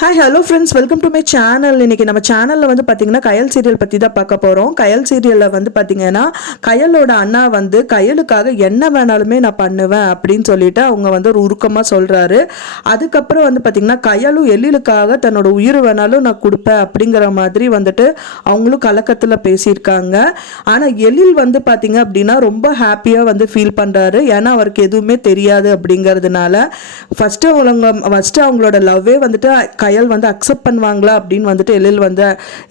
Hi hello friends, welcome to my channel. இன்றைக்கி நம்ம சேனலில் வந்து பார்த்திங்கன்னா கயல் சீரியல் பற்றி தான் பார்க்க போகிறோம். கயல் சீரியலில் வந்து பார்த்திங்கன்னா கயலோட அண்ணா வந்து கயலுக்காக என்ன வேணாலுமே நான் பண்ணுவேன் அப்படின்னு சொல்லிட்டு அவங்க வந்து ஒரு உருக்கமாக சொல்கிறாரு. அதுக்கப்புறம் வந்து பார்த்திங்கன்னா கயலும் எழிலுக்காக தன்னோட உயிர் வேணாலும் நான் கொடுப்பேன் அப்படிங்கிற மாதிரி வந்துட்டு அவங்களும் கலக்கத்தில் பேசியிருக்காங்க. ஆனால் எழில் வந்து பார்த்திங்க அப்படின்னா ரொம்ப ஹாப்பியாக வந்து ஃபீல் பண்ணுறாரு. ஏன்னா அவருக்கு எதுவுமே தெரியாது அப்படிங்கிறதுனால ஃபஸ்ட்டு அவங்களோட லவ்வே வந்துட்டு கயல் வந்து அக்செப்ட் பண்ணுவாங்களா அப்படின்னு வந்துட்டு எழில் வந்து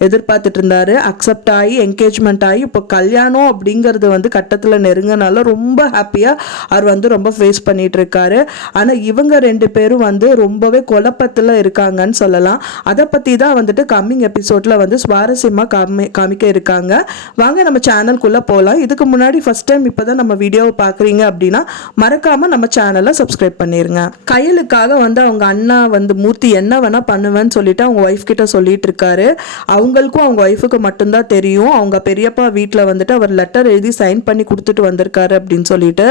எதிர்பார்த்துட்டு இருந்தாரு. அக்செப்ட் ஆகி என்கேஜ்மெண்ட் ஆகி இப்போ கல்யாணம் அப்படிங்கிறது வந்து கட்டத்தில் நெருங்கினால ரொம்ப ஹாப்பியாக அவர் வந்து ரொம்ப ஃபேஸ் பண்ணிட்டு இருக்காரு. ஆனால் இவங்க ரெண்டு பேரும் வந்து ரொம்பவே குழப்பத்தில் இருக்காங்கன்னு சொல்லலாம். அதை பற்றி தான் வந்துட்டு கம்மிங் எபிசோடில் வந்து சுவாரஸ்யமாக காமிக்க இருக்காங்க. வாங்க நம்ம சேனல்குள்ளே போகலாம். இதுக்கு முன்னாடி ஃபர்ஸ்ட் டைம் இப்போ தான் நம்ம வீடியோவை பார்க்குறீங்க அப்படின்னா மறக்காமல் நம்ம சேனலை சப்ஸ்கிரைப் பண்ணிடுங்க. கயலுக்காக வந்து அவங்க அண்ணா வந்து மூர்த்தி என்ன வேணா பண்ணுவேன்னு சொல்லிட்டு அவங்க ஒய்ஃப் கிட்ட சொல்லிட்டு இருக்காரு. அவங்களுக்கும் அவங்க ஒய்ஃபுக்கு மட்டும்தான் தெரியும். அவங்க பெரியப்பா வீட்டில் வந்துட்டு அவர் லெட்டர் எழுதி சைன் பண்ணி கொடுத்துட்டு வந்திருக்காரு அப்படின்னு சொல்லிட்டு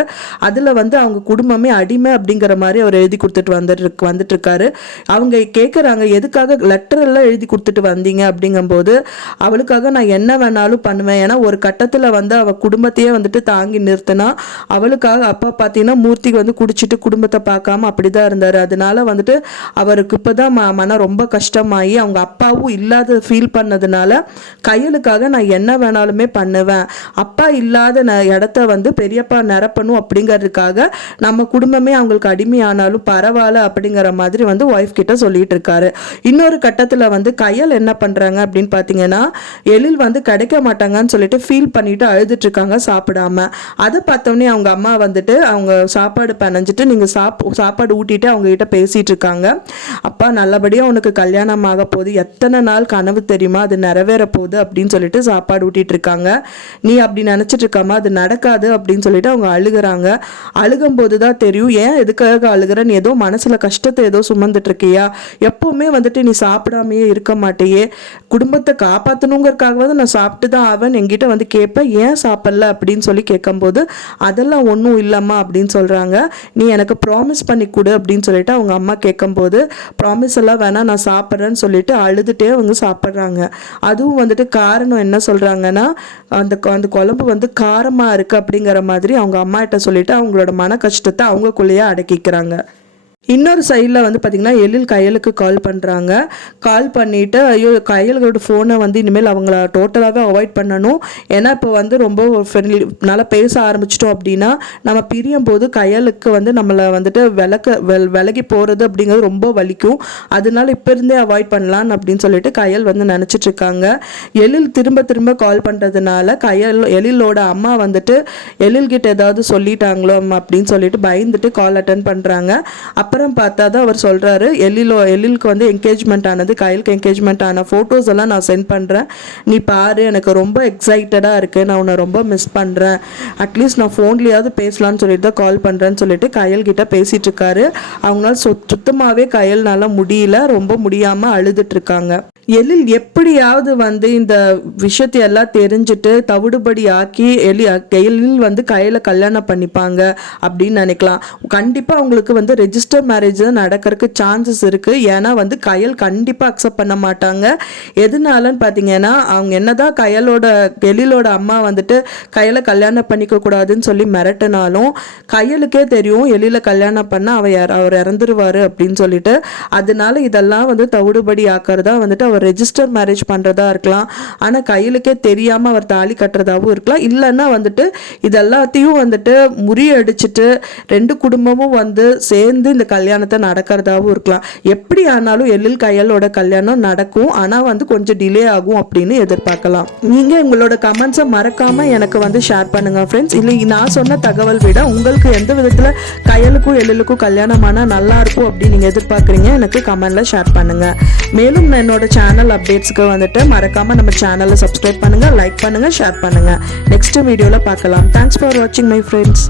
அதில் வந்து அவங்க குடும்பமே அடிமை அப்படிங்கிற மாதிரி அவர் எழுதி கொடுத்துட்டு வந்துட்டு இருக்காரு. அவங்க கேட்குறாங்க, எதுக்காக லெட்டர் எல்லாம் எழுதி கொடுத்துட்டு வந்தீங்க அப்படிங்கும்போது அவளுக்காக நான் என்ன வேணாலும் பண்ணுவேன். ஏன்னா ஒரு கட்டத்தில் வந்து அவள் குடும்பத்தையே வந்துட்டு தாங்கி நிறுத்தினா அவளுக்காக அப்பா பார்த்தீங்கன்னா மூர்த்திக்கு வந்து குடிச்சிட்டு குடும்பத்தை பார்க்காம அப்படிதான் இருந்தார். அதனால வந்துட்டு அவருக்கு இப்போதான் மனம் ரொம்ப கஷ்டமாகி அவங்க அப்பாவும் இல்லாத ஃபீல் பண்ணதுனால கயலுக்காக நான் என்ன வேணாலுமே பண்ணுவேன், அப்பா இல்லாத இடத்த வந்து பெரியப்பா நிரப்பணும் அப்படிங்கிறதுக்காக நம்ம குடும்பமே அவங்களுக்கு அடிமையானாலும் பரவாயில்ல அப்படிங்கிற மாதிரி வந்து ஒய்ஃப் கிட்ட சொல்லிட்டு இருக்காரு. இன்னொரு கட்டத்தில் வந்து கயல் என்ன பண்ணுறாங்க அப்படின்னு பார்த்தீங்கன்னா எழில் வந்து கிடைக்க மாட்டாங்கன்னு சொல்லிட்டு ஃபீல் பண்ணிட்டு அழுதுட்டு இருக்காங்க சாப்பிடாம. அதை பார்த்தோன்னே அவங்க அம்மா வந்துட்டு அவங்க சாப்பாடு பனைஞ்சிட்டு நீங்கள் சாப்பாடு ஊட்டிட்டு அவங்க கிட்ட பேசிட்டு இருக்காங்க. அப்பா நல்லபடியாக உனக்கு கல்யாணம் ஆக போகுது, எத்தனை நாள் கனவு தெரியுமா, அது நிறைவேற போகுது அப்படின்னு சொல்லிட்டு சாப்பாடு ஊட்டிட்டு இருக்காங்க. நீ அப்படி நினச்சிட்டு இருக்காம அது நடக்காது அப்படின்னு சொல்லிட்டு அவங்க அழுகுறாங்க. அழுகும்போது தான் தெரியும் ஏன் எதுக்காக அழுகுறன்னு, ஏதோ மனசில் கஷ்டத்தை ஏதோ சுமந்துட்டு இருக்கியா, எப்பவுமே வந்துட்டு நீ சாப்பிடாமையே இருக்க மாட்டேயே, குடும்பத்தை காப்பாற்றணுங்கிறதுக்காகவாது நான் சாப்பிட்டு தான் ஆவேன் என்கிட்ட வந்து கேட்பேன், ஏன் சாப்பிடல அப்படின்னு சொல்லி கேட்கும்போது அதெல்லாம் ஒன்றும் இல்லைம்மா அப்படின்னு சொல்கிறாங்க. நீ எனக்கு ப்ராமிஸ் பண்ணி கொடு அப்படின்னு சொல்லிட்டு அவங்க அம்மா கேட்கும்போது ப்ராமிஸ் எல்லாம் வேணா நான் சாப்பிட்றேன்னு சொல்லிட்டு அழுதுகிட்டே அவங்க சாப்பிட்றாங்க. அதுவும் வந்துட்டு காரணம் என்ன சொல்கிறாங்கன்னா அந்த குழம்பு வந்து காரமாக இருக்குது அப்படிங்கிற மாதிரி அவங்க அம்மா கிட்ட சொல்லிட்டு அவங்களோட மன கஷ்டத்தை அவங்கக்குள்ளேயே அடக்கிக்கிறாங்க. இன்னொரு சைடில் வந்து பார்த்திங்கன்னா எழில் கயலுக்கு கால் பண்ணுறாங்க. கால் பண்ணிவிட்டு ஐயோ கயலோட ஃபோனை வந்து இனிமேல் அவங்கள டோட்டலாகவே அவாய்ட் பண்ணணும். ஏன்னா இப்போ வந்து ரொம்ப ஃப்ரெண்ட்லி நல்லா பேச ஆரம்பிச்சிட்டோம் அப்படின்னா நம்ம பிரியும் போது கயலுக்கு வந்து நம்மளை வந்துட்டு விலகி போகிறது அப்படிங்கிறது ரொம்ப வலிக்கும். அதனால இப்போ இருந்தே அவாய்ட் பண்ணலான்னு அப்படின்னு சொல்லிட்டு கயல் வந்து நினச்சிட்டு இருக்காங்க. எழில் திரும்ப திரும்ப கால் பண்ணுறதுனால எழிலோட அம்மா வந்துட்டு எழில்கிட்ட ஏதாவது சொல்லிட்டாங்களோ அப்படின்னு சொல்லிட்டு பயந்துட்டு கால் அட்டன் பண்ணுறாங்க. அப்புறம் பார்த்தா தான் அவர் சொல்கிறாரு, எழிலுக்கு வந்து என்கேஜ்மெண்ட் ஆனது, கயலுக்கு என்கேஜ்மெண்ட் ஆன ஃபோட்டோஸ் எல்லாம் நான் சென்ட் பண்ணுறேன், நீ பாரு, எனக்கு ரொம்ப எக்ஸைட்டடாக இருக்குது, நான் உன்னை ரொம்ப மிஸ் பண்ணுறேன், அட்லீஸ்ட் நான் ஃபோன்லேயாவது பேசலான்னு சொல்லிட்டு தான் கால் பண்ணுறேன்னு சொல்லிட்டு கயல்கிட்ட பேசிகிட்டு இருக்காரு. அவங்களால சுத்தமாகவே கயல்னால முடியல, ரொம்ப முடியாமல் அழுதுட்டு இருக்காங்க. எழில் எப்படியாவது வந்து இந்த விஷயத்தை எல்லாம் தெரிஞ்சுட்டு தவிடுபடி ஆக்கி எழில் வந்து கயலை கல்யாணம் பண்ணிப்பாங்க அப்படின்னு நினைக்கலாம். கண்டிப்பாக அவங்களுக்கு வந்து ரெஜிஸ்டர் மேரேஜ் நடக்கிறதுக்கு சான்சஸ் இருக்குது. ஏன்னா வந்து கயல் கண்டிப்பாக அக்செப்ட் பண்ண மாட்டாங்க. எதுனாலன்னு பார்த்தீங்கன்னா அவங்க என்னதான் எழிலோட அம்மா வந்துட்டு கயலை கல்யாணம் பண்ணிக்க கூடாதுன்னு சொல்லி மிரட்டினாலும் கயலுக்கே தெரியும் எழில கல்யாணம் பண்ண அவர் இறந்துருவாரு அப்படின்னு சொல்லிட்டு. அதனால இதெல்லாம் வந்து தவிடுபடி ஆக்கிறதா வந்துட்டு ரெஜிஸ்டர் மேரேஜ் பண்ணுறதா இருக்கலாம். ஆனால் கையிலுக்கே தெரியாமல் அவர் தாலி கட்டுறதாகவும் இருக்கலாம். இல்லைன்னா வந்துட்டு இதெல்லாத்தையும் வந்துட்டு முறியடிச்சிட்டு ரெண்டு குடும்பமும் வந்து சேர்ந்து இந்த கல்யாணத்தை நடக்கிறதாகவும் இருக்கலாம். எப்படி ஆனாலும் எழில் கயலோட கல்யாணம் நடக்கும். ஆனால் வந்து கொஞ்சம் டிலே ஆகும் அப்படின்னு எதிர்பார்க்கலாம். நீங்கள் உங்களோட கமெண்ட்ஸை மறக்காமல் எனக்கு வந்து ஷேர் பண்ணுங்கள் ஃப்ரெண்ட்ஸ். இல்லை நான் சொன்ன தகவல் விட உங்களுக்கு எந்த விதத்தில் கயலுக்கும் எழிலுக்கும் கல்யாணம் ஆனால் நல்லாயிருக்கும் அப்படின்னு நீங்கள் எதிர்பார்க்குறீங்க எனக்கு கமெண்டில் ஷேர் பண்ணுங்கள். மேலும் நான் என்னோட சேனல் அப்டேட்ஸ்க்கு வந்துட்டு மறக்காமல் நம்ம சேனலை சப்ஸ்கிரைப் பண்ணுங்கள், லைக் பண்ணுங்கள், ஷேர் பண்ணுங்கள். நெக்ஸ்ட் வீடியோவில் பார்க்கலாம். தேங்க்ஸ் ஃபார் வாட்சிங் மை ஃப்ரெண்ட்ஸ்.